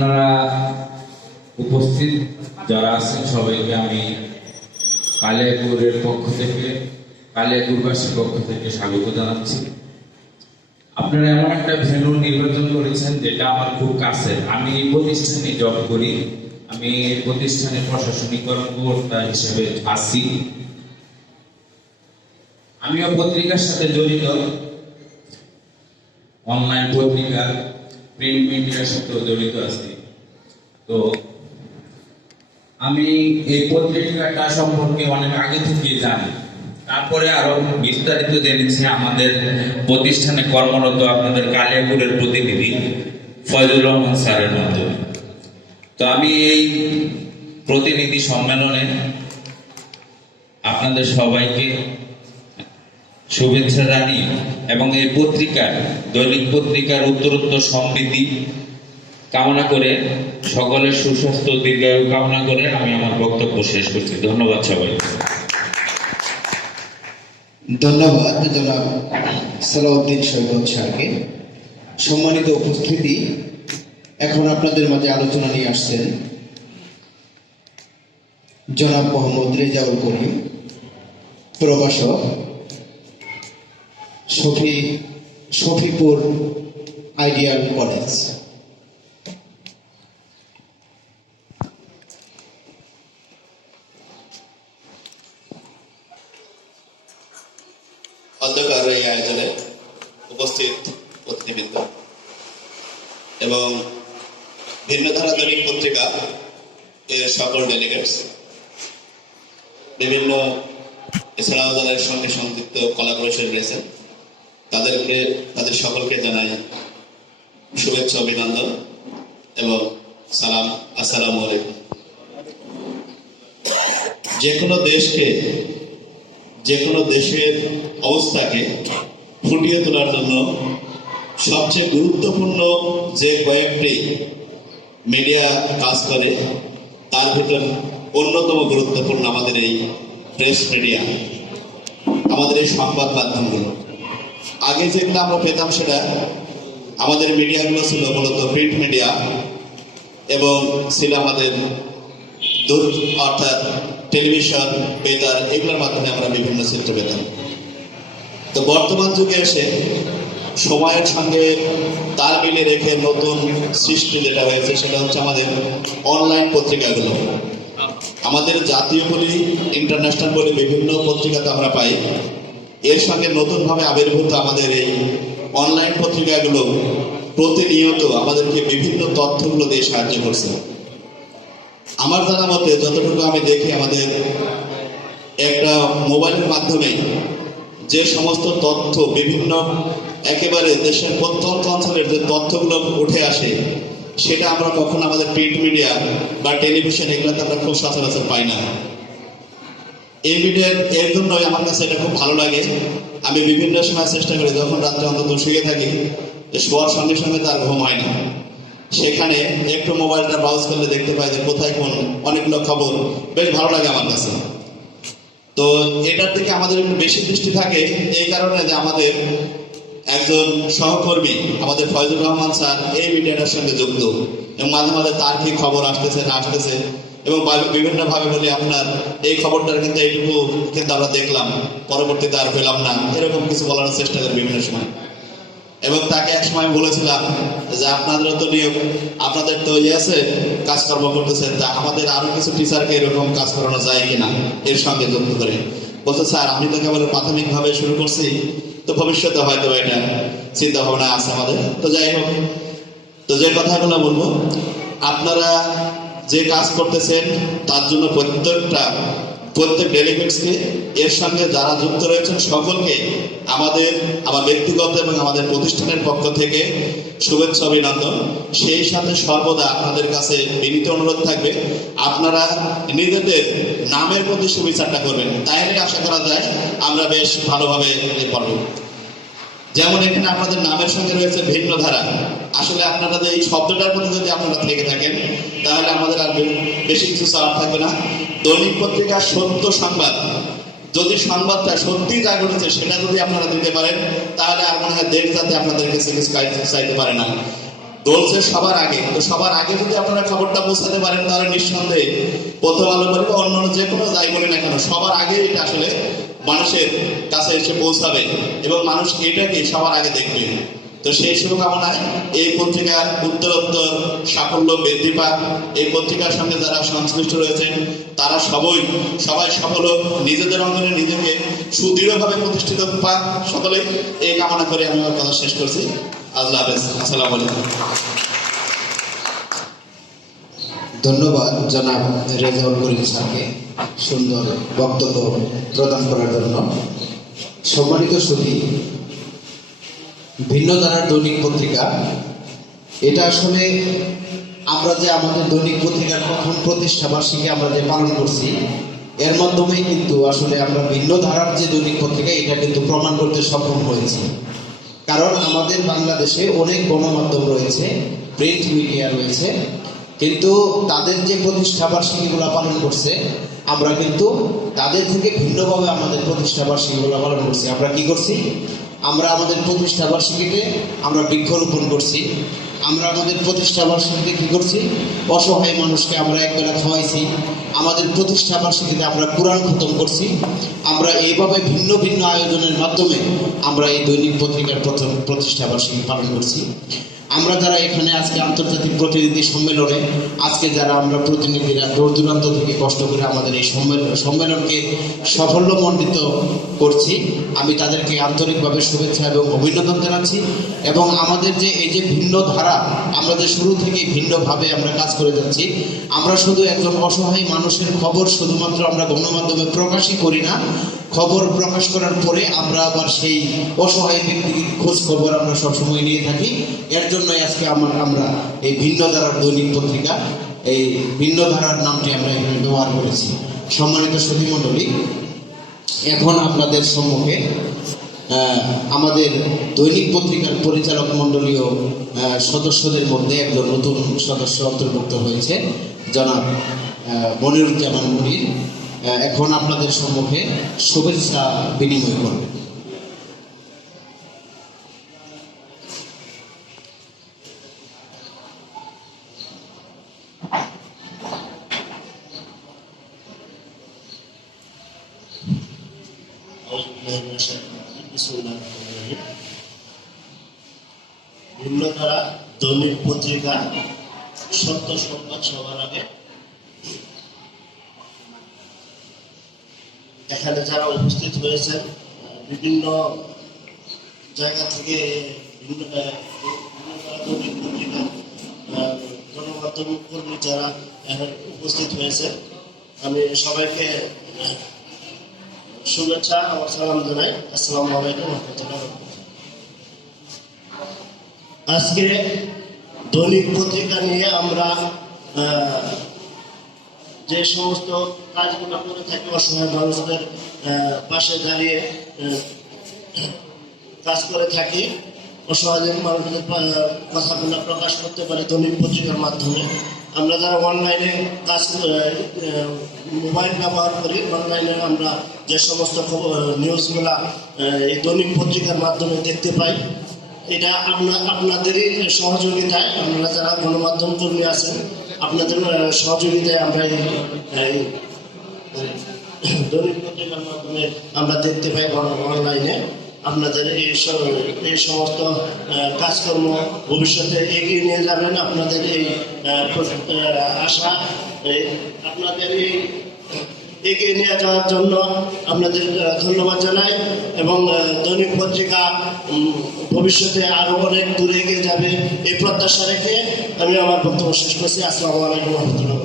আপনারা উপস্থিত যারা আছেন সবাইকে আমি কালিয়াকুরের পক্ষ থেকে, কালিয়াকুরবাসীর পক্ষ থেকে স্বাগত জানাচ্ছি। আপনারা এমন একটা ভেন্যু নির্বাচন করেছেন যেটা আমার খুব কাছে। আমি এই প্রতিষ্ঠানে জব করি, আমি এই প্রতিষ্ঠানের প্রশাসনিক কর্মকর্তা হিসেবে আছি। আমিও পত্রিকার সাথে জড়িত, অনলাইন পত্রিকা, প্রিন্ট মিডিয়ার সাথেও জড়িত আছি। তো আমি এই পত্রিকাটা সম্পর্কে অনেক আগে থেকে জানি, তারপরে আরো বিস্তারিত জেনেছি আমাদের প্রতিষ্ঠানে কর্মরত আপনাদের কালিয়াকুরের প্রতিনিধি ফয়জুর রহমান স্যারের মাধ্যমে। তো আমি এই প্রতিনিধি সম্মেলনে আপনাদের সবাইকে শুভেচ্ছা জানিয়ে এবং এই পত্রিকার, দৈনিক পত্রিকার উত্তরোত্তর সমৃদ্ধি কামনা করে, সকলের সুস্বাস্থ্য দীর্ঘায়ু কামনা করে আমি আমার বক্তব্য শেষ করছি। ধন্যবাদ সবাই। ধন্যবাদ জনাব সালাউদ্দিন সৈকত স্যারকে। সম্মানিত উপস্থিতি, এখন আপনাদের মাঝে আলোচনা নিয়ে আসছেন জনাব মোহাম্মদ রেজাউল করিম, প্রভাষক, শফিপুর আইডিয়াল কলেজ। অন্ধকার এই আয়োজনে উপস্থিত অতিথিবৃন্দ এবং ভিন্নধারা দৈনিক পত্রিকা এর সকল ডেলিগেটস, বিভিন্ন এছাড়াও যারা এর সঙ্গে সংযুক্ত কলাকুশলী রয়েছেন, তাদের সকলকে জানাই শুভেচ্ছা, অভিনন্দন এবং সালাম। আসসালামু আলাইকুম। যে কোনো দেশের অবস্থাকে ফুটিয়ে তোলার জন্য সবচেয়ে গুরুত্বপূর্ণ যে কয়েকটি মিডিয়া কাজ করে, তার ভিতর অন্যতম গুরুত্বপূর্ণ আমাদের এই প্রেস মিডিয়া, আমাদের এই সংবাদ মাধ্যমগুলো। আগে যেগুলো আমরা পেতাম সেটা আমাদের মিডিয়াগুলো ছিল মূলত প্রিন্ট মিডিয়া এবং ছিল আমাদের অর্থাৎ টেলিভিশন, বেতার, এগুলোর মাধ্যমে আমরা বিভিন্ন চিত্র পেতাম। তো বর্তমান যুগে এসে সময়ের সঙ্গে তাল মিলিয়ে রেখে নতুন সৃষ্টি যেটা হয়েছে সেটা হচ্ছে আমাদের অনলাইন পত্রিকাগুলো। আমাদের জাতীয় বলি, ইন্টারন্যাশনাল বলি বিভিন্ন পত্রিকাতে আমরা পাই। এর সঙ্গে নতুনভাবে আবির্ভূত আমাদের এই অনলাইন পত্রিকাগুলো প্রতিনিয়ত আমাদেরকে বিভিন্ন তথ্যগুলো দিয়ে সাহায্য করছে। আমার জানা মতে যতটুকু আমি দেখি, আমাদের একটা মোবাইলের মাধ্যমে যে সমস্ত তথ্য বিভিন্ন একেবারে দেশের প্রত্যন্ত অঞ্চলের যে তথ্যগুলো উঠে আসে, সেটা আমরা কখনো আমাদের প্রিন্ট মিডিয়া বা টেলিভিশন এগুলোতে আমরা খুব সচরাচর পাই না। এই মিডিয়ার এর জন্যই আমার কাছে এটা খুব ভালো লাগে। আমি বিভিন্ন সময় চেষ্টা করি, যখন রাত্রে অন্তত শুয়ে থাকি, শোয়ার সঙ্গে সঙ্গে তার ঘুম হয় না, সেখানে একটু মোবাইলটা ব্রাউজ করলে দেখতে পাই যে কোথায় কোন অনেকগুলো খবর, বেশ ভালো লাগে আমার কাছে। তো এটার দিকে আমাদের একটু বেশি দৃষ্টি থাকে এই কারণে যে আমাদের একজন সহকর্মী আমাদের ফয়জুর রহমান স্যার এই মিডিয়াটার সঙ্গে যুক্ত, এবং মাঝে মাঝে তার কি খবর আসতেছে না আসতেছে, এবং বিভিন্নভাবে বলি আপনার এই খবরটার কিন্তু এইটুকু কিন্তু আমরা দেখলাম, পরবর্তীতে আর পেলাম না, এরকম কিছু বলার চেষ্টা করি বিভিন্ন সময়। এবং তাকে এক সময় বলেছিলাম যে আপনাদেরও তো নিয়োগ, আপনাদের তো আছে কাজকর্ম করতেছেন, তা আমাদের আরো কিছু টিচারকে এরকম কাজ করানো যায় কিনা এর সঙ্গে যুক্ত করে। বলতে স্যার, আমি তো কেবল প্রাথমিকভাবে শুরু করছি, তো ভবিষ্যতে হয়তো এটা চিন্তা ভাবনা আছে আমাদের। তো যাই হোক, তো যে কথাগুলো বলবো, আপনারা যে কাজ করতেছেন তার জন্য প্রত্যেক ডেলিগেটসকে, এর সঙ্গে যারা যুক্ত রয়েছেন সকলকে আমার ব্যক্তিগত এবং আমাদের প্রতিষ্ঠানের পক্ষ থেকে শুভেচ্ছা, অভিনন্দন। সেই সাথে সর্বদা আপনাদের কাছে বিনীত অনুরোধ থাকবে, আপনারা নিজেদের নামের প্রতি সুবিচারটা করবেন, তাইলে আশা করা যায় আমরা বেশ ভালোভাবে পারব। যেমন এখানে আপনাদের নামের সঙ্গে রয়েছে ভিন্ন ধারা। আসলে আপনারা এই শব্দটার প্রতি যদি আপনারা থেকে থাকেন, তাহলে আমাদের আর বেশি কিছু চাওয়ার থাকবে না। দৈনিক পত্রিকার সত্য সংবাদ, যদি সংবাদটা সত্যি যা ঘটেছে সেটা যদি আপনারা দিতে পারেন, তাহলে আর মনে হয় দেশ যাতে আপনাদের কাছে কিছু চাইতে পারে না। দলছে সবার আগে। তো সবার আগে যদি আপনারা খবরটা পৌঁছাতে পারেন তাহলে নিঃসন্দেহে প্রথম আলো বলে বা অন্য যে কোনো যাই বলে না কেন সবার আগে এটা আসলে মানুষের কাছে এসে পৌঁছাবে এবং মানুষ এটাকে সবার আগে দেখবে। তো সেই শুভকামনায় এই পত্রিকার উত্তরোত্তর সাফল্য বৃদ্ধি পাক। এই পত্রিকার সঙ্গে যারা সংশ্লিষ্ট রয়েছেন তারা সবাই সফল হোক, নিজেদের অঙ্গনে নিজেকে সুদৃঢ়ভাবে প্রতিষ্ঠিত পাক। সকলেই এই কামনা করে আমি আমার কথা শেষ করছি। আল্লাহ হাফেজ, আসসালামু আলাইকুম। ধন্যবাদ জনাব রেজাউল করিম স্যারকে সুন্দর বক্তব্য প্রদান করার জন্য। সম্মানিত সুধী, ভিন্ন ধারার দৈনিক পত্রিকা, এটা আসলে আমরা যে আমাদের দৈনিক পত্রিকার প্রথম প্রতিষ্ঠা বার্ষিকী আমরা যে পালন করছি, এর মাধ্যমেই কিন্তু আসলে আমরা ভিন্ন ধারার যে দৈনিক পত্রিকা এটা কিন্তু প্রমাণ করতে সক্ষম হয়েছি। কারণ আমাদের বাংলাদেশে অনেক গণমাধ্যম রয়েছে, প্রিন্ট মিডিয়া রয়েছে, কিন্তু তাদের যে প্রতিষ্ঠা বার্ষিকীগুলো পালন করছে আমরা কিন্তু তাদের থেকে ভিন্নভাবে আমাদের প্রতিষ্ঠা বার্ষিকীগুলো পালন করছি। আমরা কি করছি? আমরা আমাদের প্রতিষ্ঠা বার্ষিকীতে আমরা বৃক্ষরোপণ করছি। আমরা আমাদের প্রতিষ্ঠা বার্ষিকীতে কি করছি? অসহায় মানুষকে আমরা একবেলা খাওয়াইছি। আমাদের প্রতিষ্ঠা বার্ষিকীতে আমরা কোরআন খতম করছি। আমরা এইভাবে ভিন্ন ভিন্ন আয়োজনের মাধ্যমে আমরা এই দৈনিক পত্রিকার প্রথম প্রতিষ্ঠা বার্ষিকী পালন করছি। আমরা যারা এখানে আজকে আন্তর্জাতিক প্রতিনিধি সম্মেলনে আজকে যারা আমরা প্রতিনিধিরা দূর দূরান্ত থেকে কষ্ট করে আমাদের এই সম্মেলনকে সাফল্যমণ্ডিত করছি, আমি তাদেরকে আন্তরিকভাবে শুভেচ্ছা এবং অভিনন্দন জানাচ্ছি। এবং আমাদের যে এই যে ভিন্ন ধারা, আমরা যে শুরু থেকে ভিন্নভাবে আমরা কাজ করে যাচ্ছি, আমরা শুধু একজন অসহায় মানুষের খবর শুধুমাত্র আমরা গণমাধ্যমে প্রকাশই করি না, খবর প্রকাশ করার পরে আমরা আবার সেই অসহায় ব্যক্তির খোঁজ খবর আমরা সবসময় নিয়ে থাকি। এর জন্যই আজকে আমরা এই ভিন্ন ধারার দৈনিক পত্রিকা, এই ভিন্ন ধারার নামটি আমরা এখানে ব্যবহার করেছি। সম্মানিত সুধী মণ্ডলী, এখন আপনাদের সম্মুখে আমাদের দৈনিক পত্রিকার পরিচালক মণ্ডলীয় সদস্যদের মধ্যে একজন নতুন সদস্য অন্তর্ভুক্ত হয়েছে, জনাব মনিরুজ্জামান মনির। এখন আপনাদের সম্মুখে শুভেচ্ছা বিনিময় করবেন। ভিন্ন ধারা দৈনিক পত্রিকা সত্য সংবাদ সবার আগে। এখানে যারা উপস্থিত হয়েছেন বিভিন্ন জায়গা থেকে ভিন্ন ধারা দৈনিক পত্রিকা গণমাধ্যম কর্মী যারা উপস্থিত হয়েছেন, আমি সবাইকে শুভেচ্ছা আমার সালাম জানাই। আসসালামু আলাইকুম ওয়া রাহমাতুল্লাহ। আজকে দৈনিক পত্রিকা নিয়ে আমরা যে সমস্ত কাজগুলো করে থাকি, অসহায় মানুষদের পাশে দাঁড়িয়ে কাজ করে থাকি, অসহায় মানুষদের কথাগুলো প্রকাশ করতে পারি দৈনিক পত্রিকার মাধ্যমে। আমরা যারা অনলাইনে কাজ মোবাইল ব্যবহার করি, অনলাইনে আমরা যে সমস্ত নিউজগুলা এই দৈনিক পত্রিকার মাধ্যমে দেখতে পাই, এটা আপনাদেরই সহযোগিতায়, আপনারা যারা গণমাধ্যম কর্মী আছেন আপনাদের সহযোগিতায় আমরা এই দৈনিক পত্রিকার মাধ্যমে আমরা দেখতে পাই অনলাইনে। আপনাদের এই সমস্ত কাজকর্ম ভবিষ্যতে এগিয়ে নিয়ে যাবেন। আপনাদের এই আশা, আপনাদের এই এগিয়ে নিয়ে যাওয়ার জন্য আপনাদের ধন্যবাদ জানাই। এবং দৈনিক পত্রিকা ভবিষ্যতে আরও অনেক দূরে এগিয়ে যাবে এই প্রত্যাশা রেখে আমি আমার বক্তব্য শেষ করছি। আসসালামু আলাইকুম ওয়া রাহমাতুল্লাহ।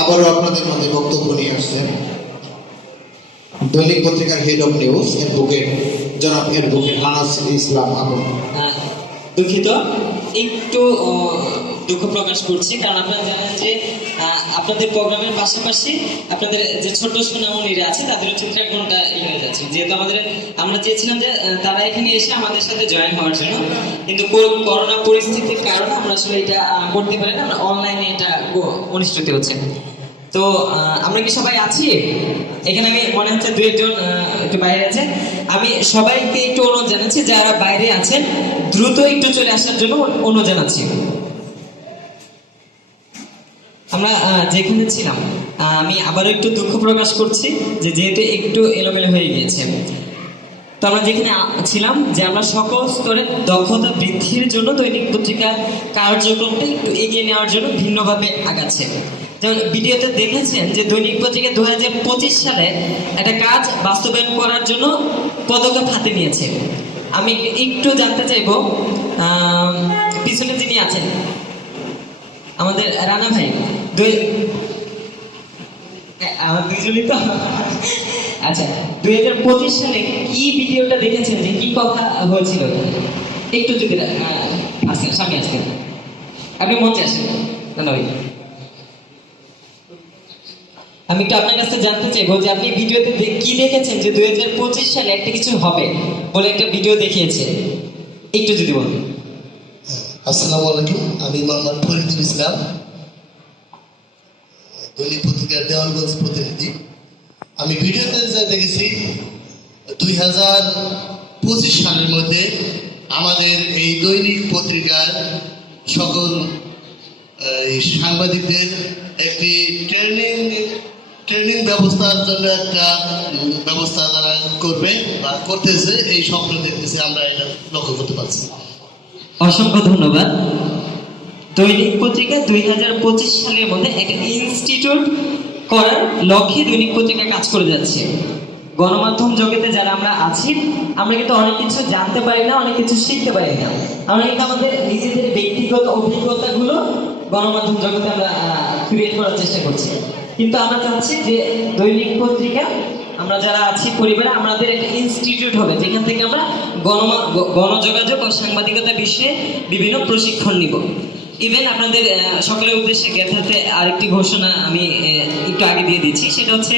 আবারও আপনাদের মধ্যে বক্তব্য নিয়ে আসছেন দৈনিক পত্রিকার হেড অফ নিউজ অ্যাডভোকেট জনাব অ্যাডভোকেট আনাস ইসলাম আপন। দুঃখিত, একটু দুঃখ প্রকাশ করছি, কারণ আপনারা জানেন যে আপনাদের প্রোগ্রামের পাশাপাশি আপনাদের যে ছোট সোনামণিরা আছে তাদেরও চিত্রাঙ্কনটা হয়ে যাচ্ছে। যেহেতু আমরা চেয়েছিলাম যে তারা এখানে এসে আমাদের সাথে জয়েন হওয়ার জন্য, কিন্তু করোনা পরিস্থিতির কারণে আমরা আসলে এটা করতে পারি না, আমরা অনলাইনে এটা অনুষ্ঠিত হচ্ছে। তো আমরা কি সবাই আছি এখানে? আমি মনে হচ্ছে দু একজন একটু বাইরে আছে। আমি সবাইকে একটু অনুরোধ জানাচ্ছি, যারা বাইরে আছেন দ্রুত একটু চলে আসার জন্য অনুরোধ জানাচ্ছি। আমরা যেখানে ছিলাম, আমি আবারও একটু দুঃখ প্রকাশ করছি যে যেহেতু একটু এলোমেলো হয়ে গিয়েছে। তো আমরা যেখানে ছিলাম যে আমরা সকল স্তরের দক্ষতা বৃদ্ধির জন্য দৈনিক পত্রিকার কার্যক্রমটা একটু এগিয়ে নেওয়ার জন্য ভিন্নভাবে আগাচ্ছে। যেমন ভিডিওতে দেখেছেন যে দৈনিক পত্রিকা 2025 সালে একটা কাজ বাস্তবায়ন করার জন্য পদক্ষেপ হাতে নিয়েছে। আমি একটু জানতে চাইব, পিছনে যিনি আছেন আমাদের রানা ভাই, আমার দুইজনই তো। আচ্ছা, 2025 সালে কি ভিডিওটা দেখেছেন, যে কি কথা হয়েছিল? একটু যদি আসেন, সামনে আসেন, আপনি মঞ্চে আসেন। রানা ভাই, আমি একটু আপনার কাছে জানতে চাইবো যে আপনি ভিডিওতে কি দেখেছেন যে 2025 সালে একটা কিছু হবে বলে একটা ভিডিও দেখিয়েছে, একটু যদি বলুন। আসসালামু আলাইকুম, আমি মোহাম্মদ ফরিদুল ইসলাম, দৈনিক পত্রিকার দেওয়ানগঞ্জ প্রতিনিধি। আমি ভিডিওতে যা দেখেছি 2025 সালের মধ্যে আমাদের এই দৈনিক পত্রিকার সকল সাংবাদিকদের একটি ট্রেনিং ব্যবস্থার জন্য একটা ব্যবস্থা তারা করবে বা করতেছে, এই স্বপ্ন দেখতেছে, আমরা এটা লক্ষ্য করতে পারছি। অসংখ্য ধন্যবাদ। দৈনিক পত্রিকা 2025 সালের মধ্যে একটা ইনস্টিটিউট করার লক্ষ্যে দৈনিক পত্রিকা কাজ করে যাচ্ছে। গণমাধ্যম জগতে যারা আমরা আছি, আমরা কিন্তু অনেক কিছু জানতে পারি না, অনেক কিছু শিখতে পারি না। আমরা কিন্তু আমাদের নিজেদের ব্যক্তিগত অভিজ্ঞতাগুলো গণমাধ্যম জগতে আমরা ক্রিয়েট করার চেষ্টা করছি। কিন্তু আমরা চাচ্ছি যে দৈনিক পত্রিকা, আমরা যারা আছি পরিবারে, আমাদের একটা ইনস্টিটিউট হবে যেখান থেকে আমরা গণযোগাযোগ ও সাংবাদিকতা বিষয়ে বিভিন্ন প্রশিক্ষণ নিব। ইভেন আপনাদের সকলের উদ্দেশ্যে গ্যাথাতে আরেকটি ঘোষণা আমি একটু আগে দিয়ে দিচ্ছি, সেটা হচ্ছে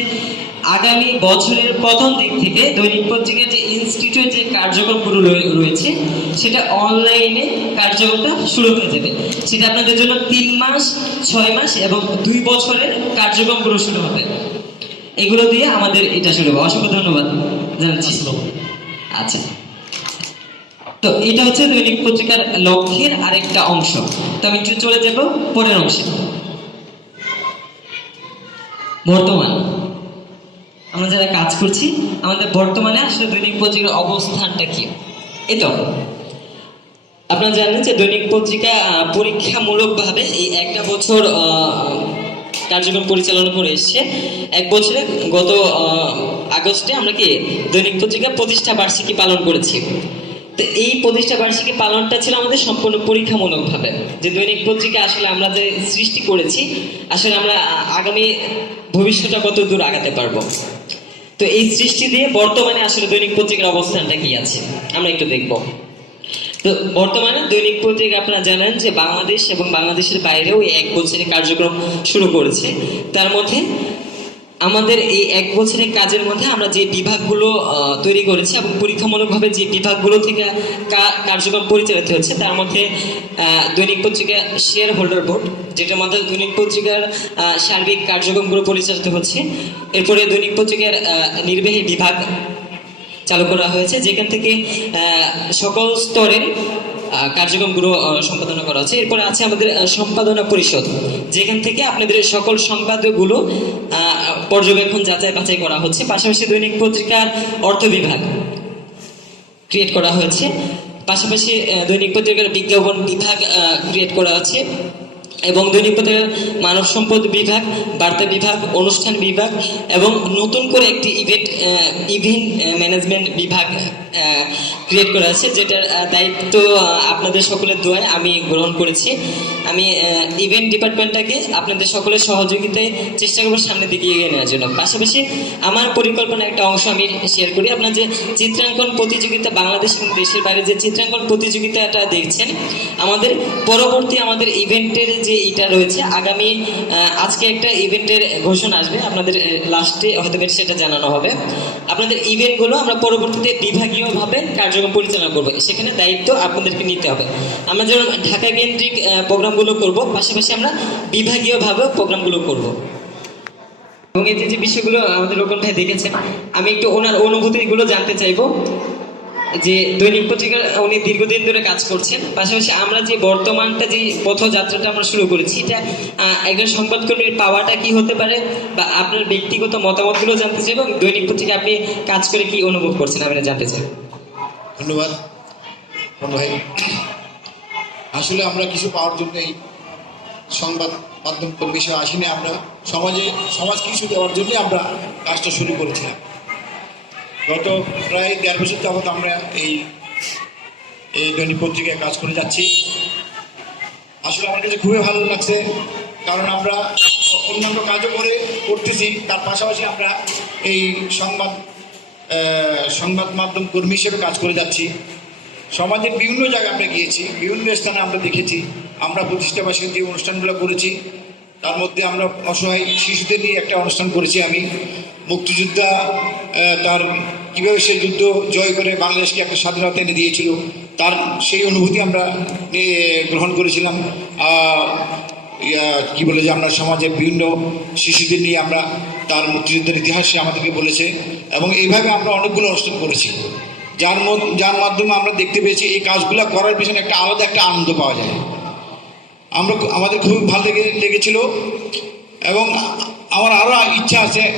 আগামী বছরের প্রথম দিক থেকে দৈনিক পত্রিকার যে ইনস্টিটিউট যে কার্যক্রমগুলো রয়েছে সেটা অনলাইনে কার্যক্রমটা শুরু হয়ে যাবে। সেটা আপনাদের জন্য 3 মাস, 6 মাস এবং 2 বছরের কার্যক্রমগুলো শুরু হবে। এগুলো দিয়ে আমাদের এটা শুরু হবে। অসংখ্য ধন্যবাদ জানাচ্ছি। আচ্ছা, তো এটা হচ্ছে দৈনিক পত্রিকার লক্ষ্যের আরেকটা অংশ। তো আমি একটু চলে যাব পরের অংশে। বর্তমান আমরা যারা কাজ করছি, আমাদের বর্তমানে আসলে দৈনিক পত্রিকার অবস্থানটা কি? এটা আপনারা জানেন যে দৈনিক পত্রিকা পরীক্ষামূলকভাবে এই একটা বছর কার্যক্রম পরিচালনা করে এসছে। 1 বছরে গত আগস্টে আমরা কি দৈনিক পত্রিকা প্রতিষ্ঠা বার্ষিকী পালন করেছি। তো এই প্রতিষ্ঠা বার্ষিকী পালনটা ছিল আমাদের সম্পূর্ণ পরীক্ষামূলকভাবে, যে দৈনিক পত্রিকা আসলে আমরা যে সৃষ্টি করেছি, আসলে আমরা আগামী ভবিষ্যৎটা কত দূর আগাতে পারবো। তো এই সৃষ্টি দিয়ে বর্তমানে আসলে দৈনিক পত্রিকার অবস্থানটা কি আছে আমরা একটু দেখব। তো বর্তমানে দৈনিক পত্রিকা আপনারা জানেন যে বাংলাদেশ এবং বাংলাদেশের বাইরেও 1 বছরের কার্যক্রম শুরু করেছে। তার মধ্যে আমাদের এই 1 বছরের কাজের মধ্যে আমরা যে বিভাগগুলো তৈরি করেছি এবং পরীক্ষামূলকভাবে যে বিভাগগুলো থেকে কার্যক্রম পরিচালিত হচ্ছে, তার মধ্যে দৈনিক পত্রিকা শেয়ার হোল্ডার বোর্ড, যেটার মধ্যে দৈনিক পত্রিকার সার্বিক কার্যক্রমগুলো পরিচালিত হচ্ছে। এরপরে দৈনিক পত্রিকার নির্বাহী বিভাগ চালু করা হয়েছে, যেখান থেকে সকল স্তরের কার্যক্রমগুলো সম্পাদনা করা হচ্ছে। এরপরে আছে আমাদের সম্পাদনা পরিষদ, যেখান থেকে আপনাদের সকল সংবাদগুলো পর্যবেক্ষণ যাচাই বাছাই করা হচ্ছে। পাশাপাশি দৈনিক পত্রিকার অর্থ বিভাগ ক্রিয়েট করা হয়েছে। পাশাপাশি দৈনিক পত্রিকার বিজ্ঞাপন বিভাগ ক্রিয়েট করা হচ্ছে এবং দৈনিক পত্রিকার মানব সম্পদ বিভাগ, বার্তা বিভাগ, অনুষ্ঠান বিভাগ এবং নতুন করে একটি ইভেন্ট ম্যানেজমেন্ট বিভাগ ক্রিয়েট করা আছে, যেটার দায়িত্ব আপনাদের সকলের দোয়ায় আমি গ্রহণ করেছি। আমি ইভেন্ট ডিপার্টমেন্টটাকে আপনাদের সকলের সহযোগিতায় চেষ্টা করবো সামনের দিকে এগিয়ে নেওয়ার জন্য। পাশাপাশি আমার পরিকল্পনার একটা অংশ আমি শেয়ার করি। আপনার যে চিত্রাঙ্কন প্রতিযোগিতা, বাংলাদেশ এবং দেশের বাইরে যে চিত্রাঙ্কন প্রতিযোগিতাটা দেখছেন, আমাদের পরবর্তী আমাদের ইভেন্টের যে এটা রয়েছে, আগামী আজকে একটা ইভেন্টের ঘোষণা আসবে, আপনাদের লাস্টে হয়তো সেটা জানানো হবে। আপনাদের ইভেন্টগুলো আমরা পরবর্তীতে বিভাগীয়ভাবে কার্যক্রম পরিচালনা করবো, সেখানে দায়িত্ব আপনাদেরকে নিতে হবে। আমরা যেমন ঢাকা কেন্দ্রিক প্রোগ্রামগুলো করব, পাশাপাশি আমরা বিভাগীয়ভাবে প্রোগ্রামগুলো করব। এবং এই যে যে বিষয়গুলো আমাদের রোকন ভাই দেখেছেন, আমি একটু ওনার অনুভূতিগুলো জানতে চাইবো। যে দৈনিক পত্রিকা উনি দীর্ঘদিন ধরে কাজ করছেন, পাশাপাশি আমরা যে বর্তমানটা যে পথযাত্রাটা আমরা শুরু করেছি, এটা একজন সংবাদকর্মীর পাওয়াটা কি হতে পারে, বা আপনার ব্যক্তিগত মতামতগুলো জানতে চাই, এবং দৈনিক পত্রিকা আপনি কাজ করে কি অনুভব করছেন আমি জানতে চাই। ধন্যবাদ ভাই। আসলে আমরা কিছু পাওয়ার জন্য এই সংবাদ মাধ্যম বিষয়ে আসিনি, আমরা সমাজ কিছু দেওয়ার জন্য আমরা কাজটা শুরু করেছিলাম। গত প্রায় 1.5 বছর যাবৎ আমরা এই দৈনিক পত্রিকায় কাজ করে যাচ্ছি। আসলে আমার কাছে খুবই ভালো লাগছে, কারণ আমরা অন্যান্য কাজও করতেছি, তার পাশাপাশি আমরা এই সংবাদ মাধ্যম কর্মী হিসেবে কাজ করে যাচ্ছি। সমাজের বিভিন্ন জায়গায় আমরা গিয়েছি, বিভিন্ন স্থানে আমরা দেখেছি। আমরা প্রতিষ্ঠাবার্ষিকীর যে অনুষ্ঠানগুলো করেছি, তার মধ্যে আমরা অসহায় শিশুদের নিয়ে একটা অনুষ্ঠান করেছি। আমি মুক্তিযোদ্ধা তার কীভাবে সেই যুদ্ধ জয় করে বাংলাদেশকে একটা স্বাধীনতা এনে দিয়েছিল, তার সেই অনুভূতি আমরা গ্রহণ করেছিলাম। কি বলে যে আমরা সমাজের বিভিন্ন শিশুদের নিয়ে আমরা তার মুক্তিযুদ্ধের ইতিহাস আমাদেরকে বলেছে, এবং এইভাবে আমরা অনেকগুলো অনুষ্ঠান করেছি, যার মাধ্যমে আমরা দেখতে পেয়েছি এই কাজগুলো করার পিছনে একটা আলাদা একটা আনন্দ পাওয়া যায়। আমাদের খুবই ভালো লেগেছিল, এবং আমার আরও ইচ্ছা আছে